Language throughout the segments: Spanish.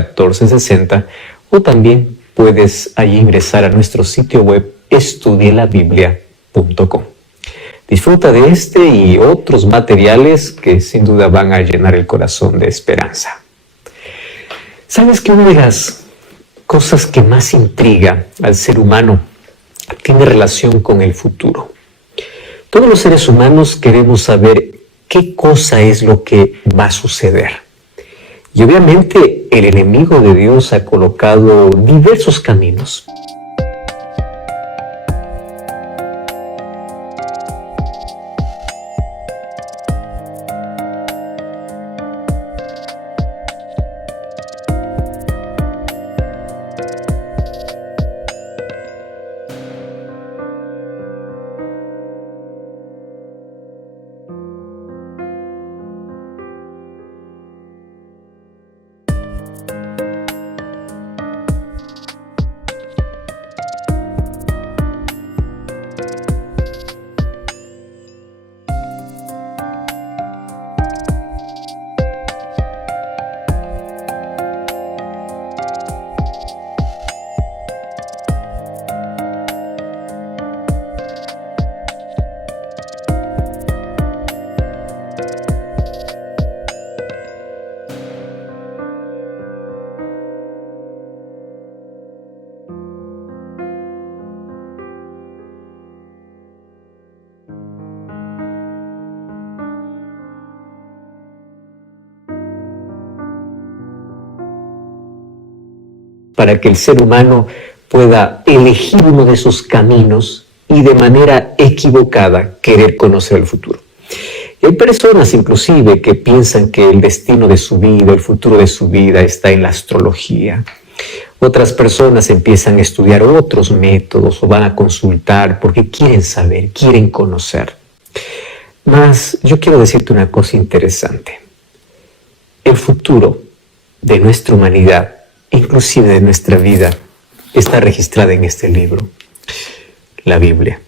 1460, o también puedes allí ingresar a nuestro sitio web estudielabiblia.com. Disfruta de este y otros materiales que sin duda van a llenar el corazón de esperanza. ¿Sabes que una de las cosas que más intriga al ser humano tiene relación con el futuro? Todos los seres humanos queremos saber qué cosa es lo que va a suceder. Y obviamente el enemigo de Dios ha colocado diversos caminos. Para que el ser humano pueda elegir uno de esos caminos y de manera equivocada querer conocer el futuro. Hay personas inclusive que piensan que el destino de su vida, el futuro de su vida está en la astrología. Otras personas empiezan a estudiar otros métodos o van a consultar porque quieren saber, quieren conocer. Mas yo quiero decirte una cosa interesante. El futuro de nuestra humanidad, inclusive de nuestra vida, está registrada en este libro, la Biblia.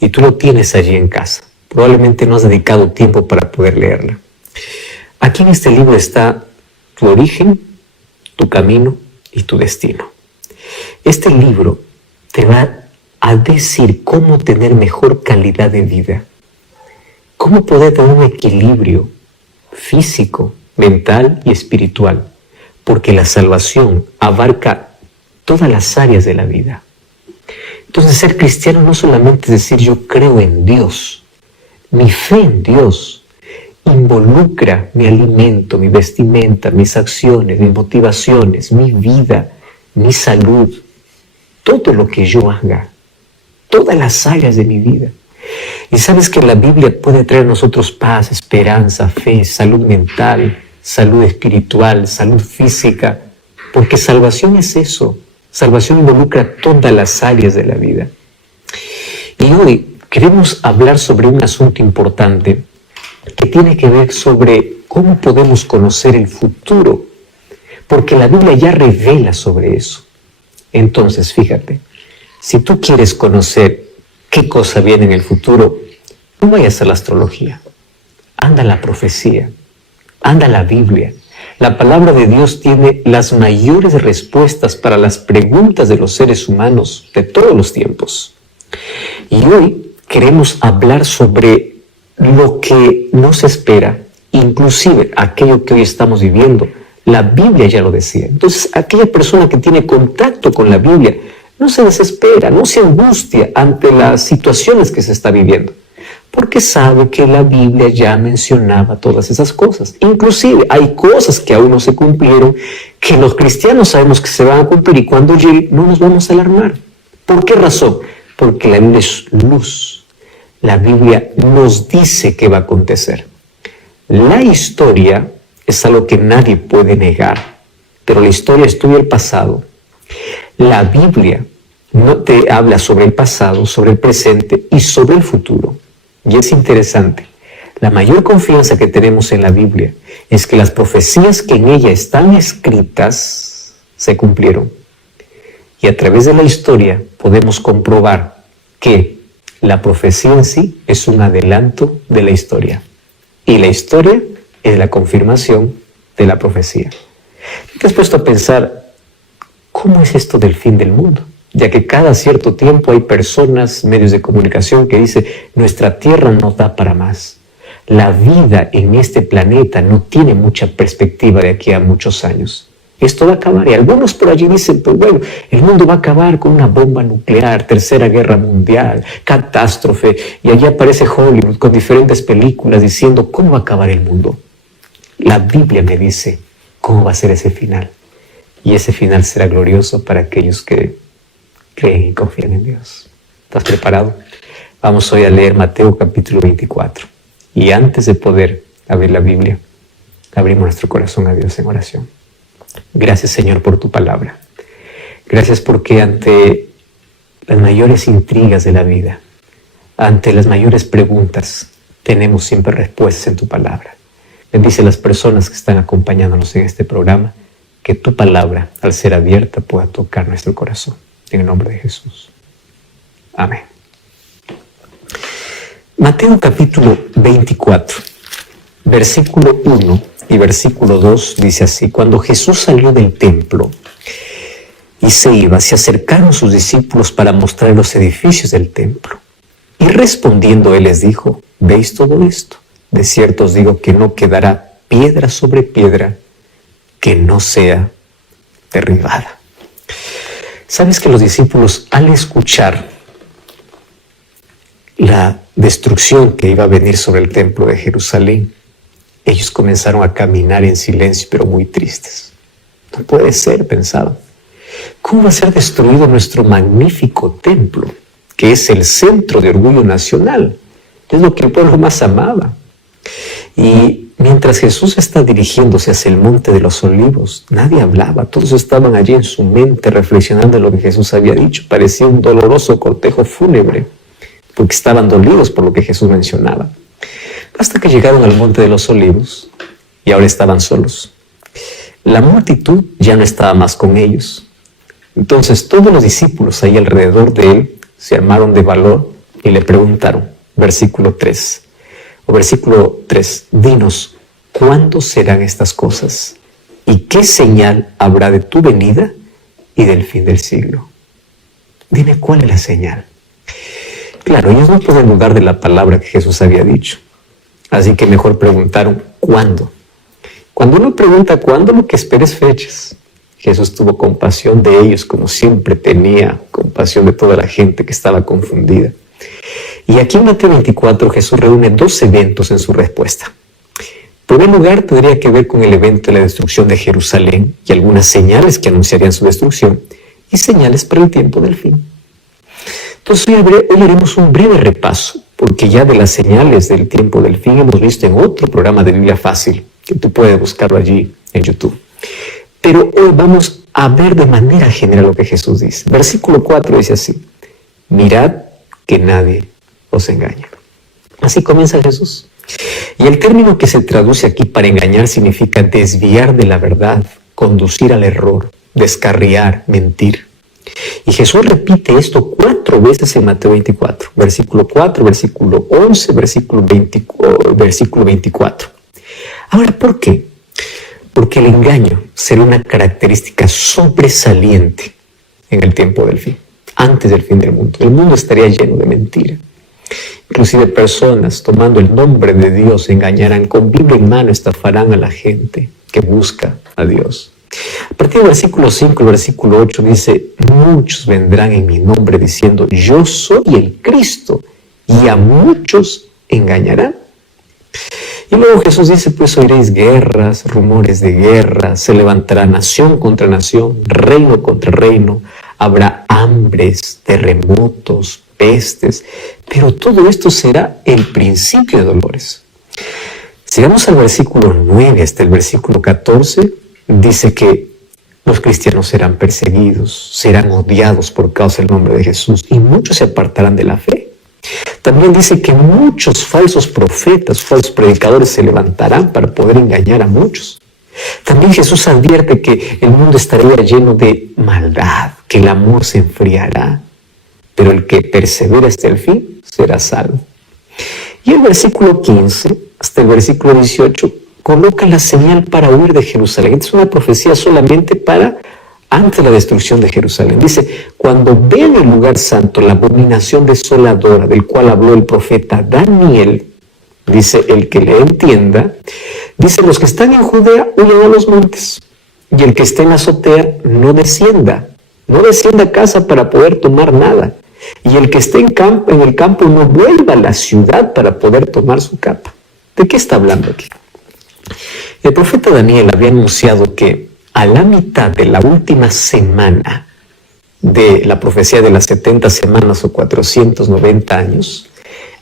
Y tú lo tienes allí en casa. Probablemente no has dedicado tiempo para poder leerla. Aquí en este libro está tu origen, tu camino y tu destino. Este libro te va a decir cómo tener mejor calidad de vida, cómo poder tener un equilibrio físico, mental y espiritual, porque la salvación abarca todas las áreas de la vida. Entonces, ser cristiano no solamente es decir yo creo en Dios. Mi fe en Dios involucra mi alimento, mi vestimenta, mis acciones, mis motivaciones, mi vida, mi salud, todo lo que yo haga, todas las áreas de mi vida. Y sabes que la Biblia puede traer a nosotros paz, esperanza, fe, salud mental, salud espiritual, salud física, porque salvación es eso. Salvación involucra todas las áreas de la vida. Y hoy queremos hablar sobre un asunto importante que tiene que ver sobre cómo podemos conocer el futuro, porque la Biblia ya revela sobre eso. Entonces, fíjate, si tú quieres conocer qué cosa viene en el futuro, no vayas a la astrología, anda a la profecía, anda a la Biblia. La palabra de Dios tiene las mayores respuestas para las preguntas de los seres humanos de todos los tiempos. Y hoy queremos hablar sobre lo que nos espera, inclusive aquello que hoy estamos viviendo. La Biblia ya lo decía. Entonces, aquella persona que tiene contacto con la Biblia no se desespera, no se angustia ante las situaciones que se está viviendo, porque sabe que la Biblia ya mencionaba todas esas cosas. Inclusive hay cosas que aún no se cumplieron, que los cristianos sabemos que se van a cumplir y cuando llegue no nos vamos a alarmar. ¿Por qué razón? Porque la Biblia es luz. La Biblia nos dice qué va a acontecer. La historia es algo que nadie puede negar, pero la historia estudia el pasado. La Biblia no te habla sobre el pasado, sobre el presente y sobre el futuro. Y es interesante, la mayor confianza que tenemos en la Biblia es que las profecías que en ella están escritas se cumplieron. Y a través de la historia podemos comprobar que la profecía en sí es un adelanto de la historia. Y la historia es la confirmación de la profecía. ¿Te has puesto a pensar cómo es esto del fin del mundo? Ya que cada cierto tiempo hay personas, medios de comunicación que dicen nuestra tierra no da para más. La vida en este planeta no tiene mucha perspectiva de aquí a muchos años. Esto va a acabar. Y algunos por allí dicen, pues bueno, el mundo va a acabar con una bomba nuclear, tercera guerra mundial, catástrofe. Y allí aparece Hollywood con diferentes películas diciendo cómo va a acabar el mundo. La Biblia me dice cómo va a ser ese final. Y ese final será glorioso para aquellos que creen y confían en Dios. ¿Estás preparado? Vamos hoy a leer Mateo capítulo 24. Y antes de poder abrir la Biblia, abrimos nuestro corazón a Dios en oración. Gracias, Señor, por tu palabra. Gracias porque ante las mayores intrigas de la vida, ante las mayores preguntas, tenemos siempre respuestas en tu palabra. Bendice a las personas que están acompañándonos en este programa, que tu palabra, al ser abierta, pueda tocar nuestro corazón. En el nombre de Jesús. Amén. Mateo capítulo 24, versículo 1 y versículo 2 dice así: Cuando Jesús salió del templo y se iba, se acercaron sus discípulos para mostrar los edificios del templo. Y respondiendo él les dijo: ¿Veis todo esto? De cierto os digo que no quedará piedra sobre piedra que no sea derribada. ¿Sabes que los discípulos, al escuchar la destrucción que iba a venir sobre el templo de Jerusalén, ellos comenzaron a caminar en silencio, pero muy tristes? No puede ser, pensaban. ¿Cómo va a ser destruido nuestro magnífico templo, que es el centro de orgullo nacional? Es lo que el pueblo más amaba. Y mientras Jesús está dirigiéndose hacia el Monte de los Olivos, nadie hablaba. Todos estaban allí en su mente reflexionando en lo que Jesús había dicho. Parecía un doloroso cortejo fúnebre, porque estaban dolidos por lo que Jesús mencionaba. Hasta que llegaron al Monte de los Olivos y ahora estaban solos. La multitud ya no estaba más con ellos. Entonces todos los discípulos ahí alrededor de él se armaron de valor y le preguntaron, versículo 3, dinos, ¿cuándo serán estas cosas? ¿Y qué señal habrá de tu venida y del fin del siglo? Dime, ¿cuál es la señal? Claro, ellos no pueden dudar de la palabra que Jesús había dicho. Así que mejor preguntaron, ¿cuándo? Cuando uno pregunta cuándo, lo que espera es fechas. Jesús tuvo compasión de ellos, como siempre tenía compasión de toda la gente que estaba confundida. Y aquí en Mateo 24 Jesús reúne dos eventos en su respuesta. En primer lugar, tendría que ver con el evento de la destrucción de Jerusalén y algunas señales que anunciarían su destrucción y señales para el tiempo del fin. Entonces hoy haremos un breve repaso, porque ya de las señales del tiempo del fin hemos visto en otro programa de Biblia Fácil, que tú puedes buscarlo allí en YouTube. Pero hoy vamos a ver de manera general lo que Jesús dice. Versículo 4 dice así: mirad que nadie os engañe. Así comienza Jesús. Y el término que se traduce aquí para engañar significa desviar de la verdad, conducir al error, descarriar, mentir. Y Jesús repite esto 4 veces en Mateo 24. Versículo 4, versículo 11, versículo 24. Ahora, ¿por qué? Porque el engaño será una característica sobresaliente en el tiempo del fin, antes del fin del mundo. El mundo estaría lleno de mentira. Inclusive personas tomando el nombre de Dios engañarán, con Biblia en mano estafarán a la gente que busca a Dios. A partir del versículo 5 y versículo 8 dice: muchos vendrán en mi nombre diciendo yo soy el Cristo, y a muchos engañarán. Y luego Jesús dice: pues oiréis guerras, rumores de guerra, se levantará nación contra nación, reino contra reino, habrá hambres, terremotos, pestes, pero todo esto será el principio de dolores. Si vamos al versículo 9 hasta el versículo 14, dice que los cristianos serán perseguidos, serán odiados por causa del nombre de Jesús, y muchos se apartarán de la fe. También dice que muchos falsos profetas, falsos predicadores se levantarán para poder engañar a muchos. También Jesús advierte que el mundo estaría lleno de maldad, que el amor se enfriará, pero el que persevera hasta el fin será salvo. Y el versículo 15 hasta el versículo 18 coloca la señal para huir de Jerusalén. Es una profecía solamente para antes de la destrucción de Jerusalén. Dice, cuando vean el lugar santo, la abominación desoladora del cual habló el profeta Daniel, dice el que le entienda, dice, los que están en Judea huyan a los montes, y el que esté en la azotea no descienda a casa para poder tomar nada, y el que esté en el campo no vuelva a la ciudad para poder tomar su capa. ¿De qué está hablando aquí? El profeta Daniel había anunciado que a la mitad de la última semana de la profecía de las 70 semanas o 490 años,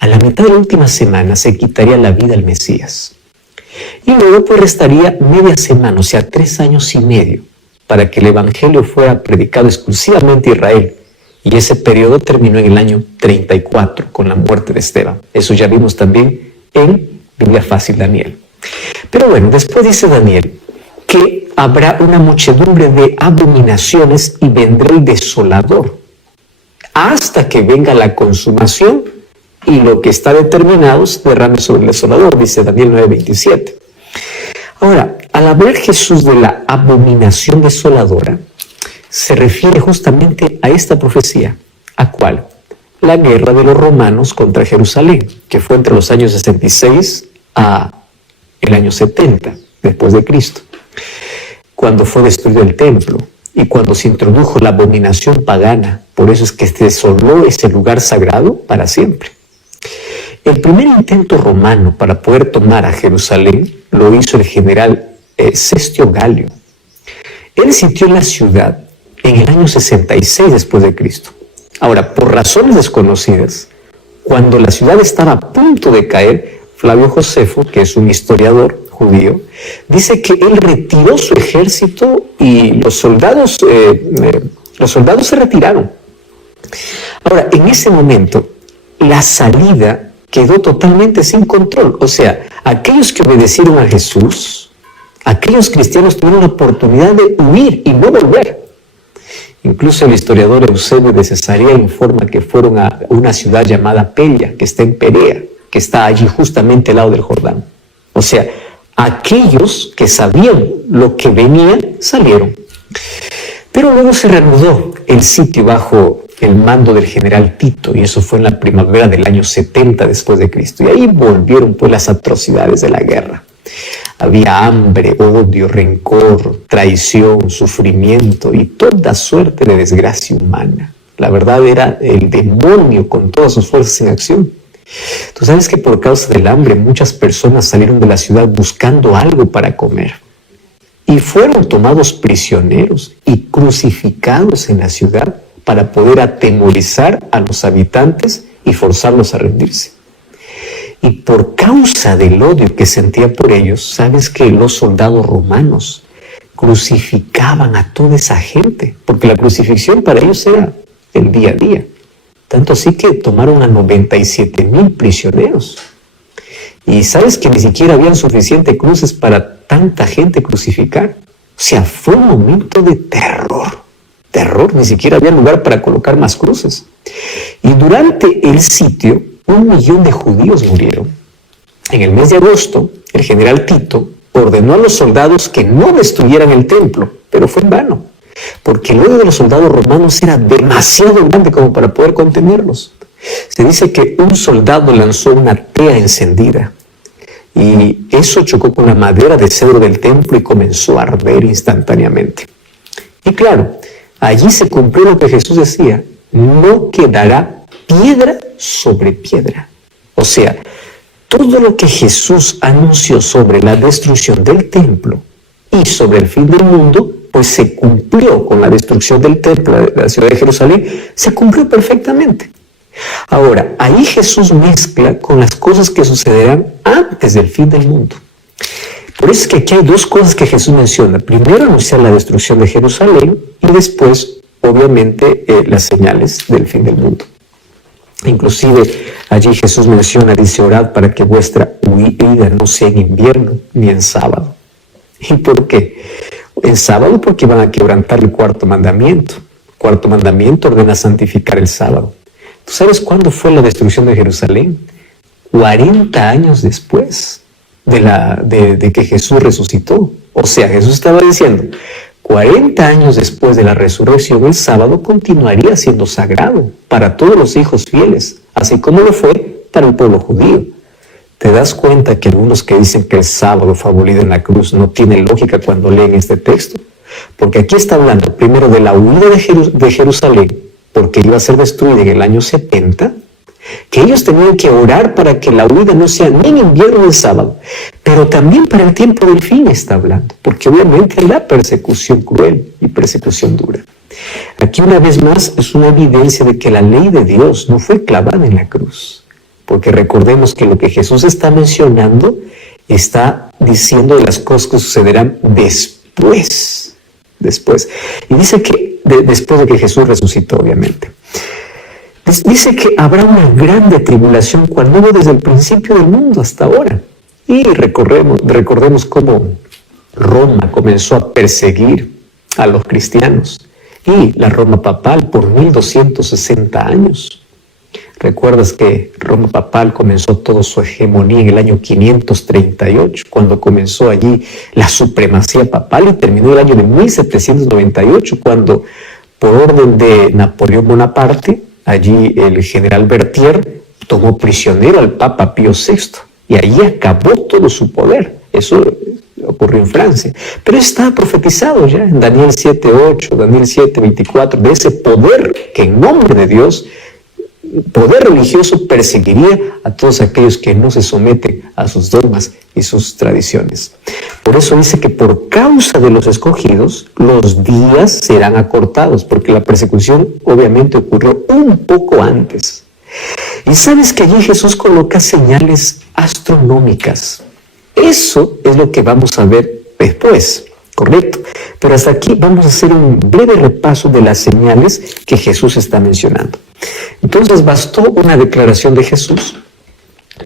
a la mitad de la última semana se quitaría la vida al Mesías. Y luego pues restaría media semana, o sea, 3 años y medio, para que el Evangelio fuera predicado exclusivamente a Israel. Y ese periodo terminó en el año 34 con la muerte de Esteban. Eso ya vimos también en Biblia Fácil Daniel. Pero bueno, después dice Daniel que habrá una muchedumbre de abominaciones y vendrá el desolador hasta que venga la consumación y lo que está determinado se derrame sobre el desolador, dice Daniel 9:27. Ahora, al hablar Jesús de la abominación desoladora, se refiere justamente a esta profecía. ¿A cuál? La guerra de los romanos contra Jerusalén, que fue entre los años 66 a el año 70 después de Cristo, cuando fue destruido el templo y cuando se introdujo la abominación pagana. Por eso es que se desoló ese lugar sagrado para siempre. El primer intento romano para poder tomar a Jerusalén lo hizo el general Cestio Galio. Él sitió la ciudad en el año 66 después de Cristo. Ahora, por razones desconocidas, cuando la ciudad estaba a punto de caer, Flavio Josefo, que es un historiador judío, dice que él retiró su ejército y los soldados se retiraron. Ahora, en ese momento, la salida quedó totalmente sin control. O sea, aquellos que obedecieron a Jesús, aquellos cristianos tuvieron la oportunidad de huir y no volver. Incluso el historiador Eusebio de Cesarea informa que fueron a una ciudad llamada Pelia, que está en Perea, que está allí justamente al lado del Jordán. O sea, aquellos que sabían lo que venía salieron. Pero luego se reanudó el sitio bajo el mando del general Tito, y eso fue en la primavera del año 70 después de Cristo. Y ahí volvieron pues las atrocidades de la guerra. Había hambre, odio, rencor, traición, sufrimiento y toda suerte de desgracia humana. La verdad era el demonio con todas sus fuerzas en acción. Tú sabes que por causa del hambre muchas personas salieron de la ciudad buscando algo para comer y fueron tomados prisioneros y crucificados en la ciudad para poder atemorizar a los habitantes y forzarlos a rendirse. Y por causa del odio que sentían por ellos, sabes que los soldados romanos crucificaban a toda esa gente, porque la crucifixión para ellos era el día a día. Tanto así que tomaron a 97,000 prisioneros. Y sabes que ni siquiera habían suficientes cruces para tanta gente crucificar. O sea, fue un momento de terror. Terror, ni siquiera había lugar para colocar más cruces. Y durante el sitio, 1,000,000 de judíos murieron. En el mes de agosto, el general Tito ordenó a los soldados que no destruyeran el templo, pero fue en vano, porque el odio de los soldados romanos era demasiado grande como para poder contenerlos. Se dice que un soldado lanzó una tea encendida y eso chocó con la madera de cedro del templo y comenzó a arder instantáneamente. Y claro, allí se cumplió lo que Jesús decía: no quedará piedra sobre piedra. O sea, todo lo que Jesús anunció sobre la destrucción del templo y sobre el fin del mundo, pues se cumplió con la destrucción del templo de la ciudad de Jerusalén, se cumplió perfectamente. Ahora, ahí Jesús mezcla con las cosas que sucederán antes del fin del mundo. Por eso es que aquí hay dos cosas que Jesús menciona. Primero, anunciar la destrucción de Jerusalén y después, obviamente, las señales del fin del mundo. Inclusive allí Jesús menciona, dice: orad para que vuestra huida no sea en invierno ni en sábado. ¿Y por qué? En sábado porque van a quebrantar el cuarto mandamiento. El cuarto mandamiento ordena santificar el sábado. ¿Tú sabes cuándo fue la destrucción de Jerusalén? 40 años después. de que Jesús resucitó. O sea, Jesús estaba diciendo, 40 años después de la resurrección, el sábado continuaría siendo sagrado para todos los hijos fieles, así como lo fue para el pueblo judío. ¿Te das cuenta que algunos que dicen que el sábado fue abolido en la cruz no tiene lógica cuando leen este texto? Porque aquí está hablando primero de la huida de Jerusalén, porque iba a ser destruida en el año 70, que ellos tenían que orar para que la huida no sea ni en invierno ni en sábado, pero también para el tiempo del fin está hablando, porque obviamente hay la persecución cruel y persecución dura. Aquí una vez más es una evidencia de que la ley de Dios no fue clavada en la cruz. Porque recordemos que lo que Jesús está mencionando está diciendo de las cosas que sucederán después. Y dice que después de que Jesús resucitó, obviamente. Dice que habrá una grande tribulación cuando hubo desde el principio del mundo hasta ahora. Y recordemos cómo Roma comenzó a perseguir a los cristianos. Y la Roma papal por 1260 años. ¿Recuerdas que Roma papal comenzó toda su hegemonía en el año 538, cuando comenzó allí la supremacía papal, y terminó el año de 1798, cuando por orden de Napoleón Bonaparte, allí el general Berthier tomó prisionero al Papa Pío VI, y allí acabó todo su poder. Eso ocurrió en Francia. Pero estaba profetizado ya en Daniel 7:8, Daniel 7:24, de ese poder que en nombre de Dios, poder religioso, perseguiría a todos aquellos que no se someten a sus dogmas y sus tradiciones. Por eso dice que por causa de los escogidos, los días serán acortados, porque la persecución obviamente ocurrió un poco antes. Y sabes que allí Jesús coloca señales astronómicas. Eso es lo que vamos a ver después, ¿correcto? Pero hasta aquí vamos a hacer un breve repaso de las señales que Jesús está mencionando. Entonces bastó una declaración de Jesús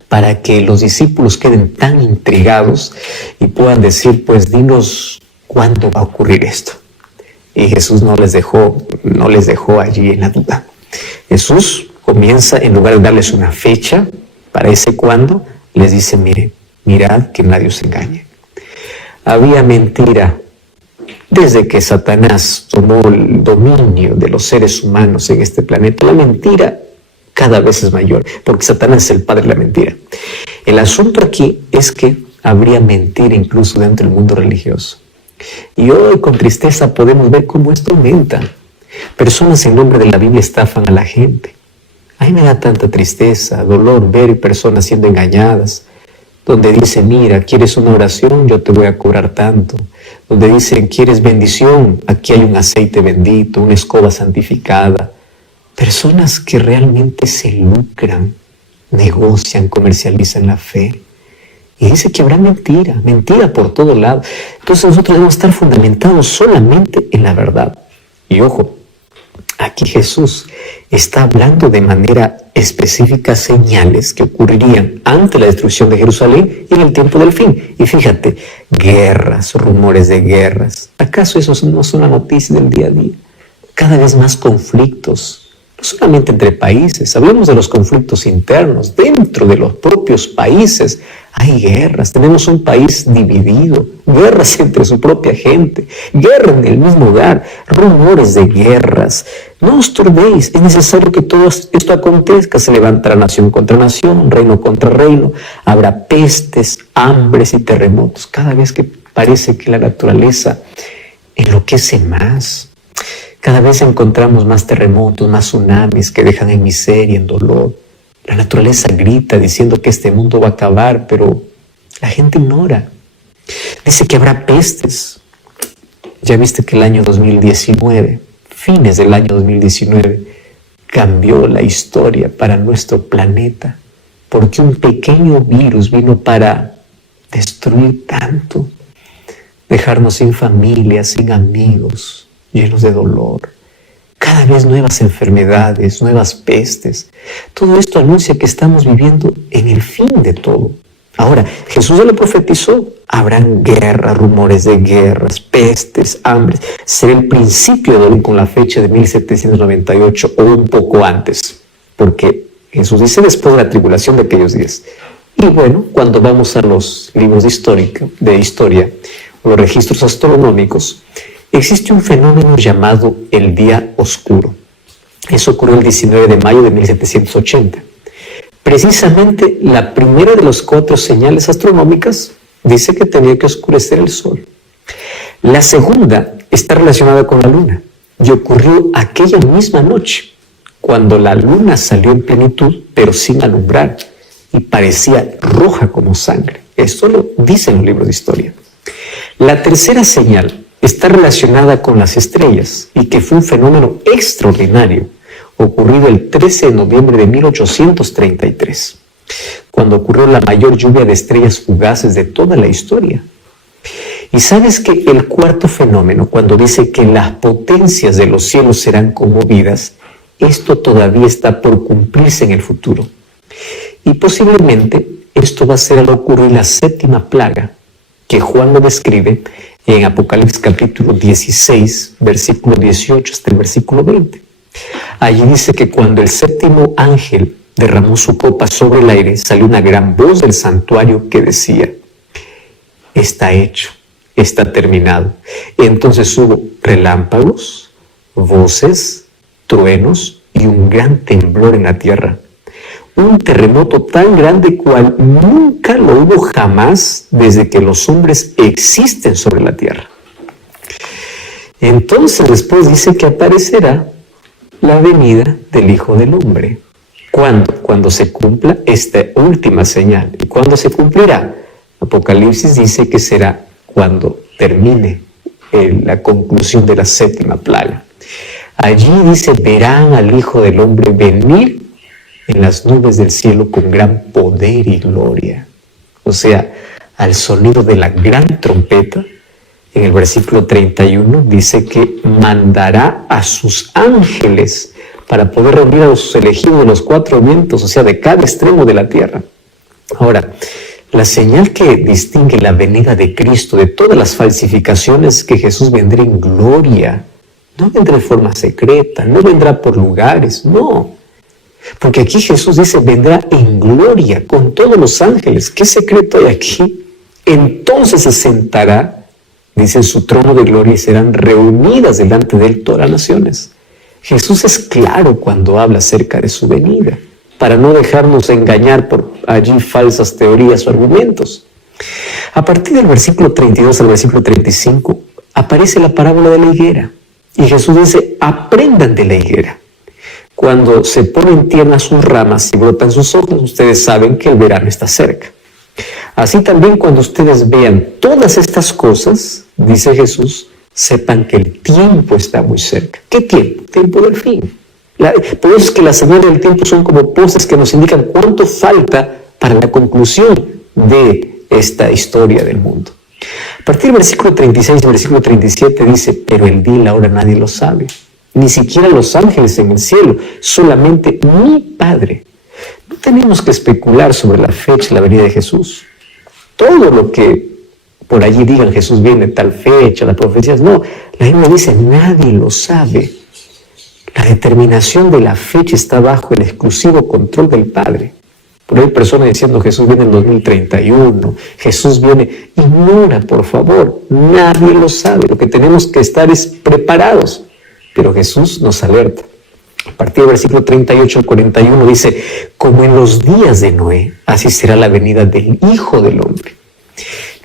para que los discípulos queden tan intrigados y puedan decir, pues dinos cuándo va a ocurrir esto. Y Jesús no les dejó allí en la duda. Jesús comienza, en lugar de darles una fecha para ese cuándo, les dice, mirad que nadie os engañe. Había mentira desde que Satanás tomó el dominio de los seres humanos en este planeta. La mentira cada vez es mayor, porque Satanás es el padre de la mentira. El asunto aquí es que habría mentira incluso dentro del mundo religioso. Y hoy con tristeza podemos ver cómo esto aumenta. Personas en nombre de la Biblia estafan a la gente. A mí me da tanta tristeza, dolor ver personas siendo engañadas, donde dice, mira, ¿quieres una oración? Yo te voy a cobrar tanto. Donde dicen, ¿quieres bendición? Aquí hay un aceite bendito, una escoba santificada. Personas que realmente se lucran, negocian, comercializan la fe. Y dice que habrá mentira por todo lado. Entonces nosotros debemos estar fundamentados solamente en la verdad. Y ojo, aquí Jesús está hablando de manera específica señales que ocurrirían ante la destrucción de Jerusalén y en el tiempo del fin. Y fíjate, guerras, rumores de guerras. ¿Acaso eso no es una noticia del día a día? Cada vez más conflictos, no solamente entre países, hablemos de los conflictos internos, dentro de los propios países hay guerras, tenemos un país dividido, guerras entre su propia gente, guerra en el mismo hogar, rumores de guerras. No os turbéis, es necesario que todo esto acontezca, se levantará nación contra nación, reino contra reino, habrá pestes, hambres y terremotos, cada vez que parece que la naturaleza enloquece más. Cada vez encontramos más terremotos, más tsunamis que dejan en miseria, en dolor. La naturaleza grita diciendo que este mundo va a acabar, pero la gente ignora. Dice que habrá pestes. Ya viste que el año 2019, fines del año 2019, cambió la historia para nuestro planeta, porque un pequeño virus vino para destruir tanto, dejarnos sin familia, sin amigos, llenos de dolor, cada vez nuevas enfermedades, nuevas pestes. Todo esto anuncia que estamos viviendo en el fin de todo. Ahora, Jesús ya lo profetizó, habrán guerras, rumores de guerras, pestes, hambres. Será el principio de hoy con la fecha de 1798 o un poco antes, porque Jesús dice después de la tribulación de aquellos días. Y bueno, cuando vamos a los libros de historia o los registros astronómicos, existe un fenómeno llamado el día oscuro. Eso ocurrió el 19 de mayo de 1780. Precisamente la primera de las 4 señales astronómicas dice que tenía que oscurecer el sol. La segunda está relacionada con la luna y ocurrió aquella misma noche, cuando la luna salió en plenitud, pero sin alumbrar, y parecía roja como sangre. Esto lo dicen los libros de historia. La tercera señal está relacionada con las estrellas y que fue un fenómeno extraordinario ocurrido el 13 de noviembre de 1833, cuando ocurrió la mayor lluvia de estrellas fugaces de toda la historia. Y sabes que el cuarto fenómeno, cuando dice que las potencias de los cielos serán conmovidas, esto todavía está por cumplirse en el futuro. Y posiblemente esto va a ser al ocurrir la 7ª plaga, que Juan lo describe en Apocalipsis capítulo 16, versículo 18 hasta el versículo 20. Allí dice que cuando el 7º ángel derramó su copa sobre el aire, salió una gran voz del santuario que decía: está hecho, está terminado. Entonces hubo relámpagos, voces, truenos y un gran temblor en la tierra. Un terremoto tan grande cual nunca lo hubo jamás desde que los hombres existen sobre la tierra. Entonces después dice que aparecerá la venida del Hijo del Hombre. ¿Cuándo? Cuando se cumpla esta última señal. ¿Y cuándo se cumplirá? Apocalipsis dice que será cuando termine la conclusión de la 7ª plaga. Allí dice: verán al Hijo del Hombre venir en las nubes del cielo con gran poder y gloria. O sea, al sonido de la gran trompeta. En el versículo 31 dice que mandará a sus ángeles para poder reunir a los elegidos de los 4 vientos, o sea, de cada extremo de la tierra. Ahora, la señal que distingue la venida de Cristo de todas las falsificaciones es que Jesús vendrá en gloria. No vendrá de forma secreta, no vendrá por lugares, no. Porque aquí Jesús dice: vendrá en gloria con todos los ángeles. ¿Qué secreto hay aquí? Entonces se sentará, dice, en su trono de gloria, y serán reunidas delante de él todas las naciones. Jesús es claro cuando habla acerca de su venida, para no dejarnos engañar por allí falsas teorías o argumentos. A partir del versículo 32 al versículo 35 aparece la parábola de la higuera. Y Jesús dice: aprendan de la higuera. Cuando se ponen tiernas sus ramas y brotan sus hojas, ustedes saben que el verano está cerca. Así también, cuando ustedes vean todas estas cosas, dice Jesús, sepan que el tiempo está muy cerca. ¿Qué tiempo? Tiempo del fin. Por eso es que las señales del tiempo son como postes que nos indican cuánto falta para la conclusión de esta historia del mundo. A partir del versículo 36 y versículo 37 dice: pero el día y la hora nadie lo sabe, ni siquiera los ángeles en el cielo, solamente mi Padre. No tenemos que especular sobre la fecha y la venida de Jesús. Todo lo que por allí digan Jesús viene tal fecha, las profecías, no. La Biblia dice: nadie lo sabe. La determinación de la fecha está bajo el exclusivo control del Padre. Por ahí hay personas diciendo: Jesús viene en 2031, Jesús viene. Ignora, por favor, nadie lo sabe. Lo que tenemos que estar es preparados. Pero Jesús nos alerta. A partir del versículo 38 al 41 dice: como en los días de Noé, así será la venida del Hijo del Hombre.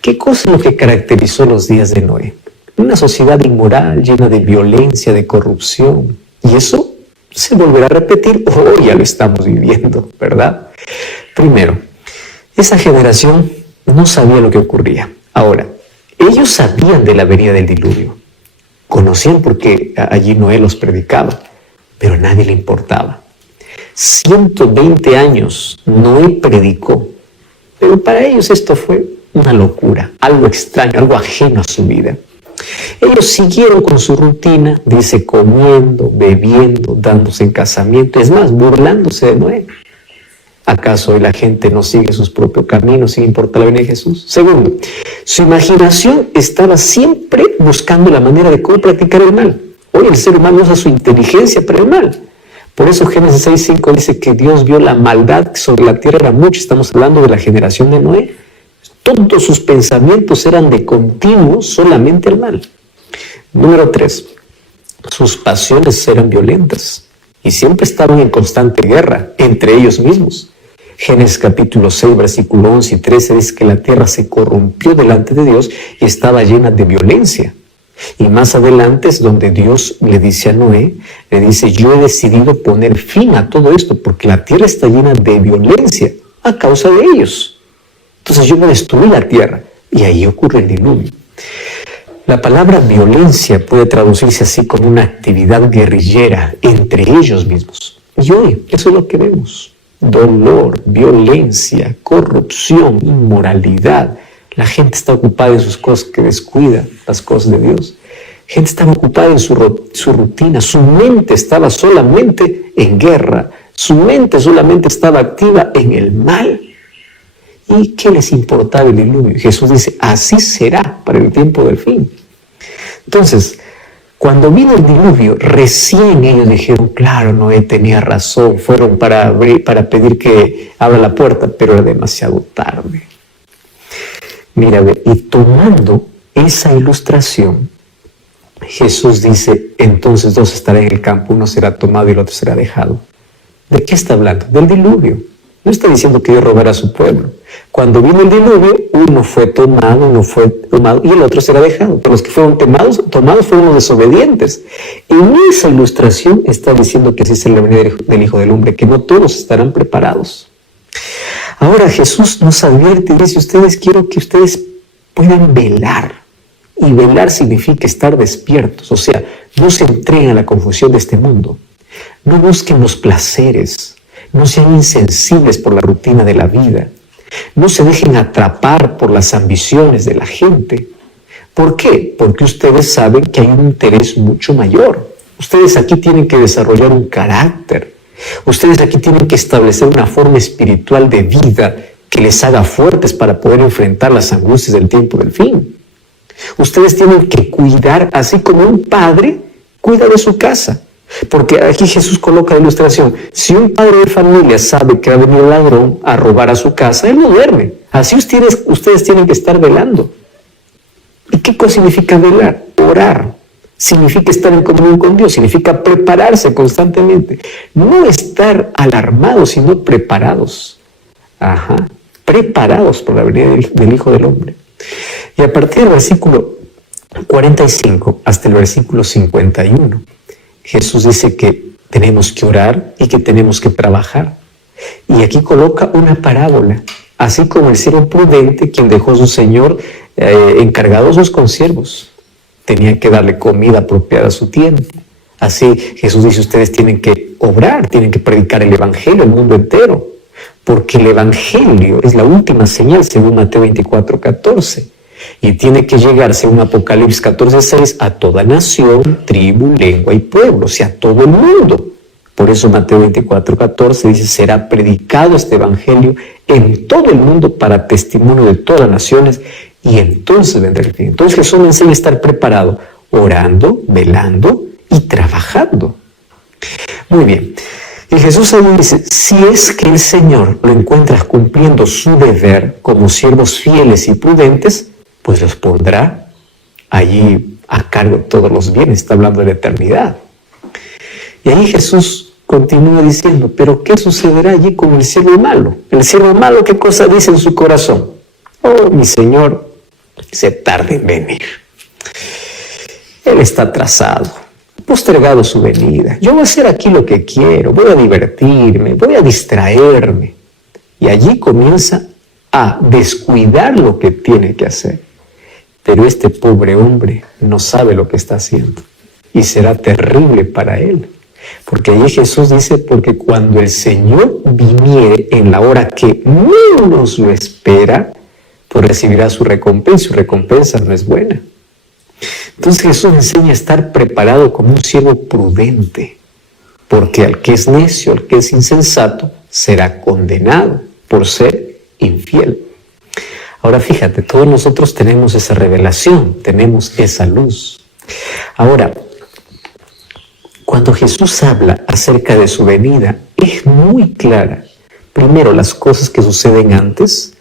¿Qué cosa es lo que caracterizó los días de Noé? Una sociedad inmoral, llena de violencia, de corrupción. Y eso se volverá a repetir. Hoy ya lo estamos viviendo, ¿verdad? Primero, esa generación no sabía lo que ocurría. Ahora, ellos sabían de la venida del diluvio. Conocían porque allí Noé los predicaba, pero a nadie le importaba. 120 años Noé predicó, pero para ellos esto fue una locura, algo extraño, algo ajeno a su vida. Ellos siguieron con su rutina, dice, comiendo, bebiendo, dándose en casamiento, es más, burlándose de Noé. ¿Acaso hoy la gente no sigue sus propios caminos sin importar la venida de Jesús? Segundo, su imaginación estaba siempre buscando la manera de cómo practicar el mal. Hoy el ser humano usa su inteligencia para el mal. Por eso Génesis 6:5 dice que Dios vio la maldad sobre la tierra era mucha. Estamos hablando de la generación de Noé. Todos sus pensamientos eran de continuo solamente el mal. Número 3, sus pasiones eran violentas y siempre estaban en constante guerra entre ellos mismos. Génesis capítulo 6, versículo 11 y 13 dice que la tierra se corrompió delante de Dios y estaba llena de violencia. Y más adelante es donde Dios le dice a Noé, le dice, yo he decidido poner fin a todo esto porque la tierra está llena de violencia a causa de ellos. Entonces yo voy a destruir la tierra. Y ahí ocurre el diluvio. La palabra violencia puede traducirse así como una actividad guerrillera entre ellos mismos. Y hoy eso es lo que vemos. Dolor, violencia, corrupción, inmoralidad. La gente está ocupada en sus cosas que descuida las cosas de Dios. La gente estaba ocupada en su rutina. Su mente estaba solamente en guerra. Su mente solamente estaba activa en el mal. ¿Y qué les importaba el diluvio? Jesús dice, así será para el tiempo del fin. Entonces, cuando vino el diluvio, recién ellos dijeron, claro, Noé tenía razón, fueron para pedir que abra la puerta, pero era demasiado tarde. Mira, y tomando esa ilustración, Jesús dice, entonces dos estarán en el campo, uno será tomado y el otro será dejado. ¿De qué está hablando? Del diluvio. No está diciendo que Dios robará a su pueblo. Cuando vino el diluvio, uno fue tomado y el otro será dejado. Pero los que fueron tomados fueron los desobedientes. En esa ilustración está diciendo que así es la venida del Hijo del Hombre, que no todos estarán preparados. Ahora Jesús nos advierte y dice, quiero que ustedes puedan velar. Y velar significa estar despiertos. O sea, no se entreguen a la confusión de este mundo. No busquen los placeres. No sean insensibles por la rutina de la vida. No se dejen atrapar por las ambiciones de la gente. ¿Por qué? Porque ustedes saben que hay un interés mucho mayor. Ustedes aquí tienen que desarrollar un carácter. Ustedes aquí tienen que establecer una forma espiritual de vida que les haga fuertes para poder enfrentar las angustias del tiempo del fin. Ustedes tienen que cuidar, así como un padre cuida de su casa. Porque aquí Jesús coloca la ilustración. Si un padre de familia sabe que va a venir un ladrón a robar a su casa, él no duerme. Así ustedes tienen que estar velando. ¿Y qué cosa significa velar? Orar. Significa estar en comunión con Dios. Significa prepararse constantemente. No estar alarmados, sino preparados. Preparados por la venida del Hijo del Hombre. Y a partir del versículo 45 hasta el versículo 51, Jesús dice que tenemos que orar y que tenemos que trabajar. Y aquí coloca una parábola, así como el siervo prudente, quien dejó a su señor encargado a sus consiervos. Tenía que darle comida apropiada a su tiempo. Así Jesús dice, ustedes tienen que obrar, tienen que predicar el Evangelio al mundo entero, porque el Evangelio es la última señal, según Mateo 24:14. Y tiene que llegar, según Apocalipsis 14:6, a toda nación, tribu, lengua y pueblo, o sea, a todo el mundo. Por eso Mateo 24:14 dice, será predicado este evangelio en todo el mundo para testimonio de todas las naciones, y entonces vendrá el fin. Entonces Jesús me enseña a estar preparado, orando, velando y trabajando. Muy bien. Y Jesús ahí dice, si es que el Señor lo encuentra cumpliendo su deber como siervos fieles y prudentes, pues los pondrá allí a cargo de todos los bienes. Está hablando de la eternidad. Y ahí Jesús continúa diciendo, pero ¿qué sucederá allí con el siervo malo? El siervo malo, ¿qué cosa dice en su corazón? Oh, mi Señor se tarda en venir. Él está atrasado, postergado su venida. Yo voy a hacer aquí lo que quiero, voy a divertirme, voy a distraerme. Y allí comienza a descuidar lo que tiene que hacer. Pero este pobre hombre no sabe lo que está haciendo y será terrible para él. Porque allí Jesús dice, porque cuando el Señor viniere en la hora que menos lo espera, pues recibirá su recompensa. Su recompensa no es buena. Entonces Jesús enseña a estar preparado como un siervo prudente, porque al que es necio, al que es insensato, será condenado por ser infiel. Ahora fíjate, todos nosotros tenemos esa revelación, tenemos esa luz. Ahora, cuando cuando Jesús habla acerca de su venida, es muy clara. Primero, las cosas que suceden antes,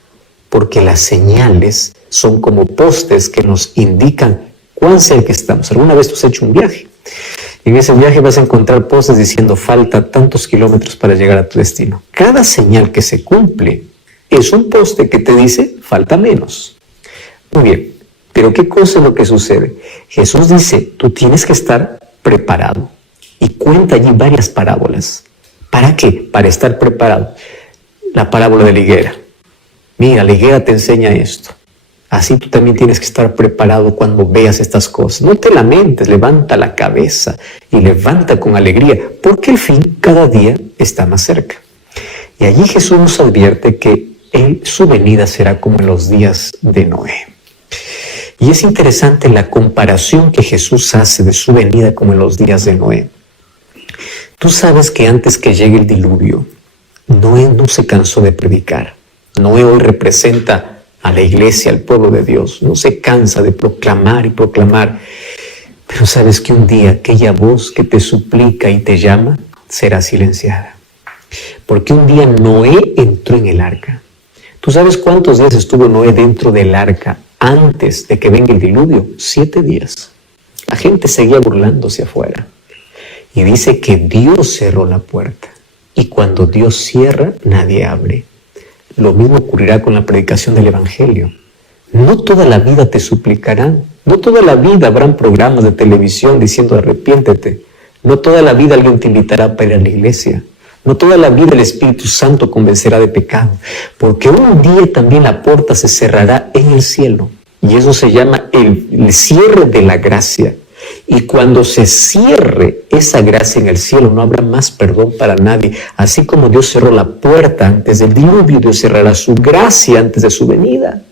porque las señales son como postes que nos indican cuán cerca estamos. ¿Alguna vez tú has hecho un viaje? En ese viaje vas a encontrar postes diciendo falta tantos kilómetros para llegar a tu destino. Cada señal que se cumple es un poste que te dice falta menos. Muy bien, pero ¿qué cosa es lo que sucede? Jesús dice, tú tienes que estar preparado. Y cuenta allí varias parábolas. ¿Para qué? Para estar preparado. La parábola de la higuera. Mira, la higuera te enseña esto. Así tú también tienes que estar preparado cuando veas estas cosas. No te lamentes, levanta la cabeza y levanta con alegría, porque el fin cada día está más cerca. Y allí Jesús nos advierte que su venida será como en los días de Noé. Y es interesante la comparación que Jesús hace de su venida como en los días de Noé. Tú sabes que antes que llegue el diluvio, Noé no se cansó de predicar. Noé hoy representa a la iglesia, al pueblo de Dios. No se cansa de proclamar y proclamar. Pero sabes que un día aquella voz que te suplica y te llama será silenciada. Porque un día Noé entró en el arca. ¿Tú sabes cuántos días estuvo Noé dentro del arca antes de que venga el diluvio? 7 días. La gente seguía burlándose afuera. Y dice que Dios cerró la puerta. Y cuando Dios cierra, nadie abre. Lo mismo ocurrirá con la predicación del Evangelio. No toda la vida te suplicarán. No toda la vida habrán programas de televisión diciendo arrepiéntete. No toda la vida alguien te invitará para ir a la iglesia. No toda la vida el Espíritu Santo convencerá de pecado. Porque un día también la puerta se cerrará en el cielo. Y eso se llama el cierre de la gracia. Y cuando se cierre esa gracia en el cielo, no habrá más perdón para nadie. Así como Dios cerró la puerta antes del diluvio, Dios cerrará su gracia antes de su venida.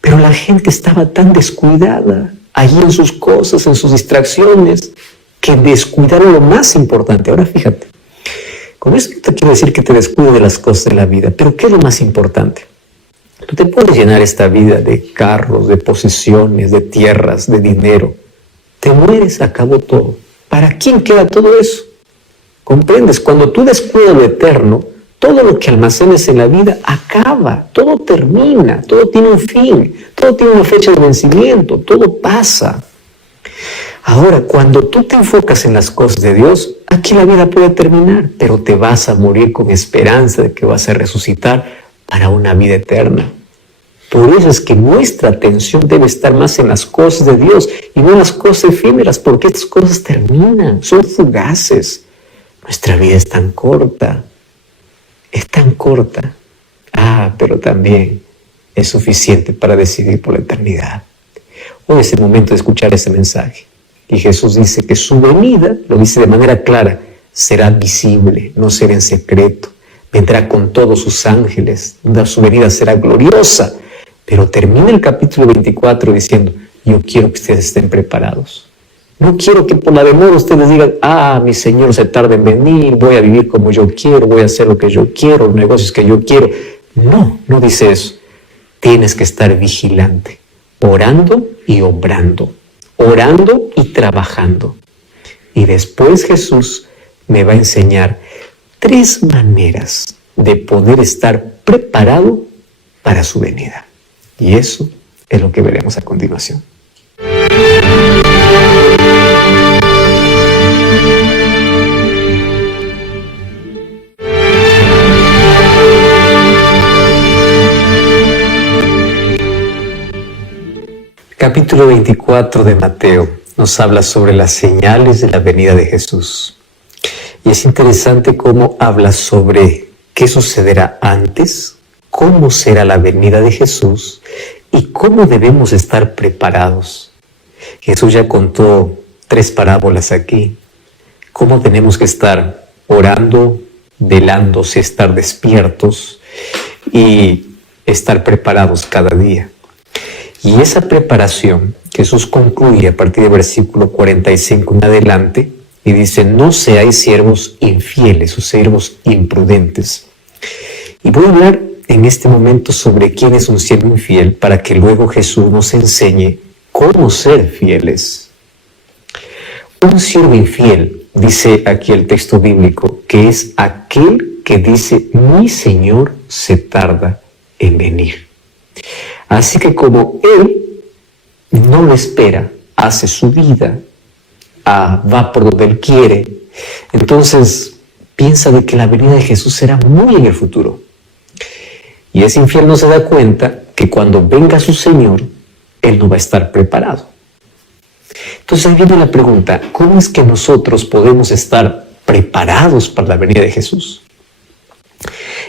Pero la gente estaba tan descuidada allí en sus cosas, en sus distracciones, que descuidaron lo más importante. Ahora fíjate, con esto te quiero decir que te descuides de las cosas de la vida. Pero ¿qué es lo más importante? Tú te puedes llenar esta vida de carros, de posesiones, de tierras, de dinero. Te mueres, acabó todo. ¿Para quién queda todo eso? ¿Comprendes? Cuando tú descuidas lo eterno, todo lo que almacenes en la vida acaba, todo termina, todo tiene un fin, todo tiene una fecha de vencimiento, todo pasa. Ahora, cuando tú te enfocas en las cosas de Dios, aquí la vida puede terminar, pero te vas a morir con esperanza de que vas a resucitar para una vida eterna. Por eso es que nuestra atención debe estar más en las cosas de Dios y no en las cosas efímeras, porque estas cosas terminan, son fugaces. Nuestra vida es tan corta, pero también es suficiente para decidir por la eternidad. Hoy es el momento de escuchar ese mensaje. Y Jesús dice que su venida, lo dice de manera clara, será visible, no será en secreto. Vendrá con todos sus ángeles, su venida será gloriosa. Pero termina el capítulo 24 diciendo, yo quiero que ustedes estén preparados. No quiero que por la demora ustedes digan, mi Señor se tarda en venir, voy a vivir como yo quiero, voy a hacer lo que yo quiero, los negocios que yo quiero. No, no dice eso. Tienes que estar vigilante, orando y obrando, orando y trabajando. Y después Jesús me va a enseñar 3 maneras de poder estar preparado para su venida. Y eso es lo que veremos a continuación. Capítulo 24 de Mateo nos habla sobre las señales de la venida de Jesús. Y es interesante cómo habla sobre qué sucederá antes, cómo será la venida de Jesús y cómo debemos estar preparados. Jesús ya contó 3 parábolas aquí. Cómo tenemos que estar orando, velándose, estar despiertos y estar preparados cada día. Y esa preparación, Jesús concluye a partir del versículo 45 en adelante y dice, no seáis siervos infieles o siervos imprudentes. Y voy a hablar en este momento sobre quién es un siervo infiel para que luego Jesús nos enseñe cómo ser fieles. Un siervo infiel, dice aquí el texto bíblico, que es aquel que dice, mi Señor se tarda en venir. Así que como él no lo espera, hace su vida, va por donde él quiere, entonces piensa de que la venida de Jesús será muy en el futuro. Y ese infiel no se da cuenta que cuando venga su Señor, él no va a estar preparado. Entonces ahí viene la pregunta, ¿cómo es que nosotros podemos estar preparados para la venida de Jesús?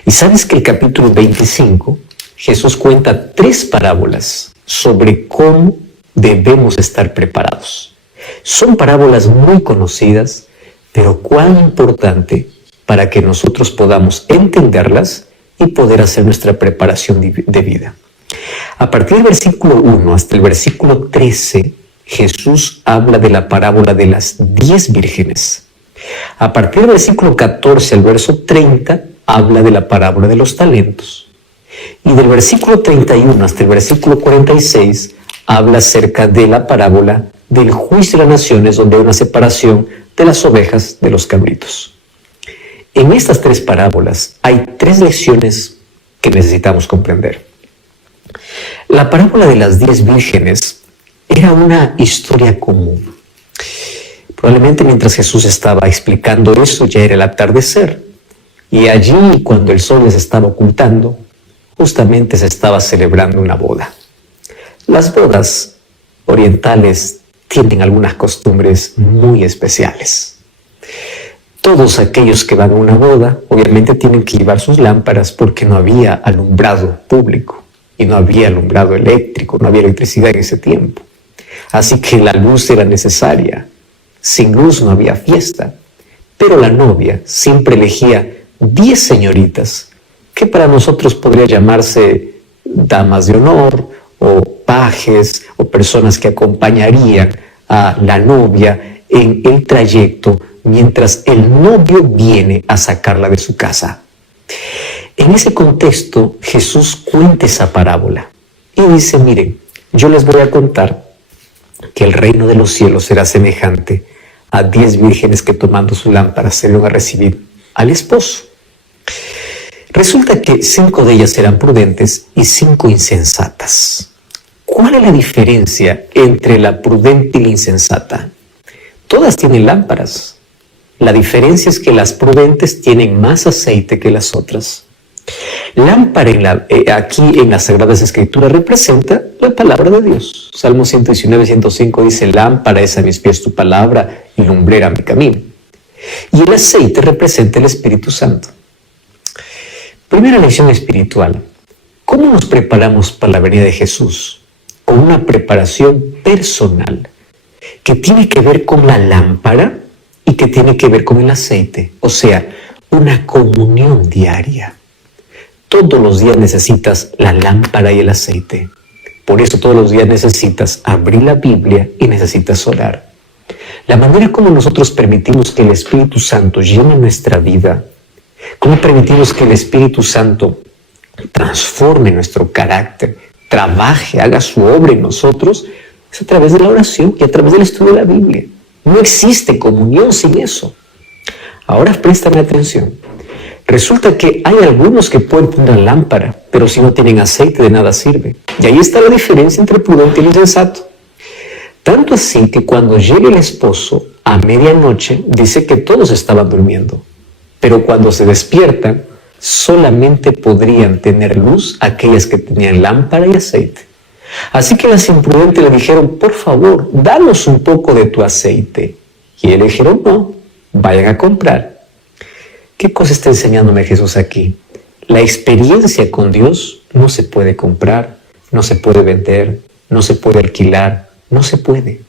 Y sabes que el capítulo 25, Jesús cuenta 3 parábolas sobre cómo debemos estar preparados. Son parábolas muy conocidas, pero cuán importante para que nosotros podamos entenderlas y poder hacer nuestra preparación de vida. A partir del versículo 1 hasta el versículo 13, Jesús habla de la parábola de las 10 vírgenes. A partir del versículo 14 al verso 30, habla de la parábola de los talentos. Y del versículo 31 hasta el versículo 46, habla acerca de la parábola del juicio de las naciones, donde hay una separación de las ovejas de los cabritos. En estas 3 parábolas hay 3 lecciones que necesitamos comprender. La parábola de las 10 vírgenes era una historia común. Probablemente mientras Jesús estaba explicando eso, ya era el atardecer. Y allí, cuando el sol les estaba ocultando, justamente se estaba celebrando una boda. Las bodas orientales tienen algunas costumbres muy especiales. Todos aquellos que van a una boda, obviamente tienen que llevar sus lámparas porque no había alumbrado público y no había alumbrado eléctrico, no había electricidad en ese tiempo. Así que la luz era necesaria. Sin luz no había fiesta. Pero la novia siempre elegía 10 señoritas, que para nosotros podría llamarse damas de honor, o pajes, o personas que acompañarían a la novia en el trayecto mientras el novio viene a sacarla de su casa. En ese contexto, Jesús cuenta esa parábola y dice, miren, yo les voy a contar que el reino de los cielos será semejante a 10 vírgenes que tomando su lámpara salieron a recibir al esposo. Resulta que 5 de ellas eran prudentes y 5 insensatas. ¿Cuál es la diferencia entre la prudente y la insensata? Todas tienen lámparas. La diferencia es que las prudentes tienen más aceite que las otras. Lámpara aquí en las Sagradas Escrituras representa la palabra de Dios. Salmo 119, 105 dice, lámpara es a mis pies tu palabra y lumbrera mi camino. Y el aceite representa el Espíritu Santo. Primera lección espiritual. ¿Cómo nos preparamos para la venida de Jesús? Con una preparación personal que tiene que ver con la lámpara y que tiene que ver con el aceite. O sea, una comunión diaria. Todos los días necesitas la lámpara y el aceite. Por eso todos los días necesitas abrir la Biblia y necesitas orar. La manera como nosotros permitimos que el Espíritu Santo llene nuestra vida, cómo permitimos que el Espíritu Santo transforme nuestro carácter, trabaje, haga su obra en nosotros, es a través de la oración y a través del estudio de la Biblia. No existe comunión sin eso. Ahora préstame atención. Resulta que hay algunos que pueden poner una lámpara, pero si no tienen aceite de nada sirve. Y ahí está la diferencia entre prudente y insensato. Tanto así que cuando llega el esposo a medianoche, dice que todos estaban durmiendo. Pero cuando se despiertan, solamente podrían tener luz aquellas que tenían lámpara y aceite. Así que las imprudentes le dijeron, por favor, danos un poco de tu aceite. Y ellos le dijeron, no, vayan a comprar. ¿Qué cosa está enseñándome Jesús aquí? La experiencia con Dios no se puede comprar, no se puede vender, no se puede alquilar, no se puede.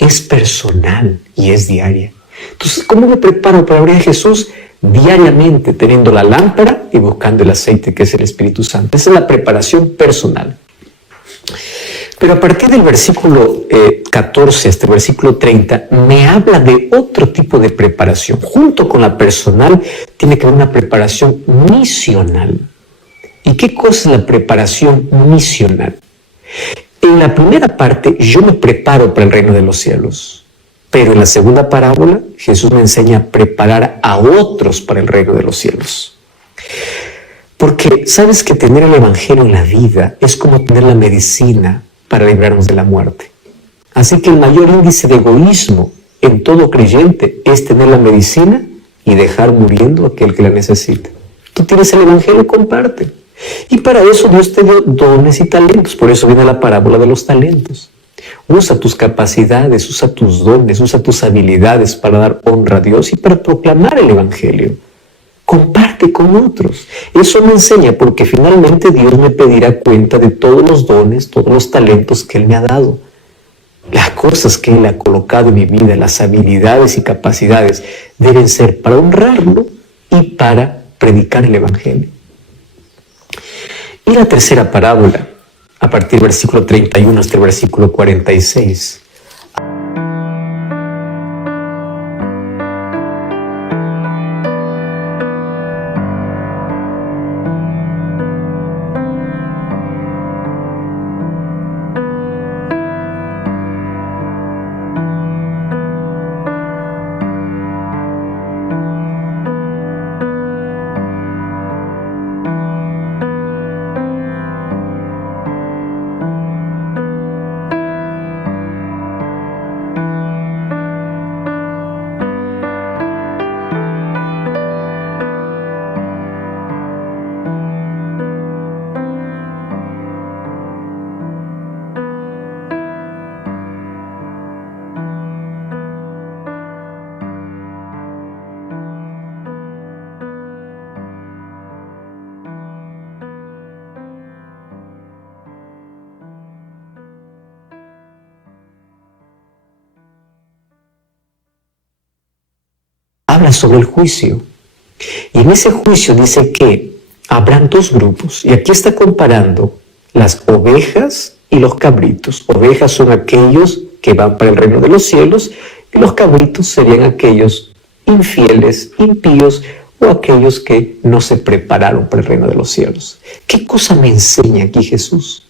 Es personal y es diaria. Entonces, ¿cómo me preparo para abrir a Jesús? Diariamente, teniendo la lámpara y buscando el aceite que es el Espíritu Santo. Esa es la preparación personal. Pero a partir del versículo 14 hasta el versículo 30 me habla de otro tipo de preparación. Junto con la personal tiene que haber una preparación misional. ¿Y qué cosa es la preparación misional? En la primera parte yo me preparo para el reino de los cielos. Pero en la segunda parábola, Jesús me enseña a preparar a otros para el reino de los cielos. Porque sabes que tener el Evangelio en la vida es como tener la medicina para librarnos de la muerte. Así que el mayor índice de egoísmo en todo creyente es tener la medicina y dejar muriendo a aquel que la necesita. Tú tienes el Evangelio, comparte. Y para eso Dios te dio dones y talentos. Por eso viene la parábola de los talentos. Usa tus capacidades, usa tus dones, usa tus habilidades para dar honra a Dios y para proclamar el Evangelio. Comparte con otros. Eso me enseña porque finalmente Dios me pedirá cuenta de todos los dones, todos los talentos que Él me ha dado. Las cosas que Él ha colocado en mi vida, las habilidades y capacidades deben ser para honrarlo y para predicar el Evangelio. Y la tercera parábola, a partir del versículo 31 hasta el versículo 46. Habla sobre el juicio. Y en ese juicio dice que habrán dos grupos. Y aquí está comparando las ovejas y los cabritos. Ovejas son aquellos que van para el reino de los cielos y los cabritos serían aquellos infieles, impíos o aquellos que no se prepararon para el reino de los cielos. ¿Qué cosa me enseña aquí Jesús?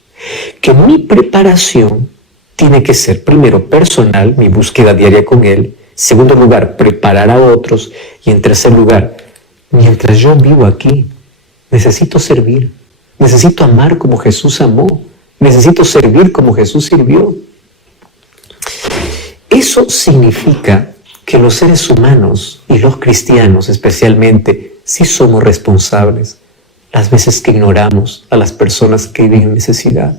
Que mi preparación tiene que ser primero personal, mi búsqueda diaria con Él. Segundo lugar, preparar a otros. Y en tercer lugar, mientras yo vivo aquí, necesito servir. Necesito amar como Jesús amó. Necesito servir como Jesús sirvió. Eso significa que los seres humanos y los cristianos especialmente sí somos responsables las veces que ignoramos a las personas que viven en necesidad.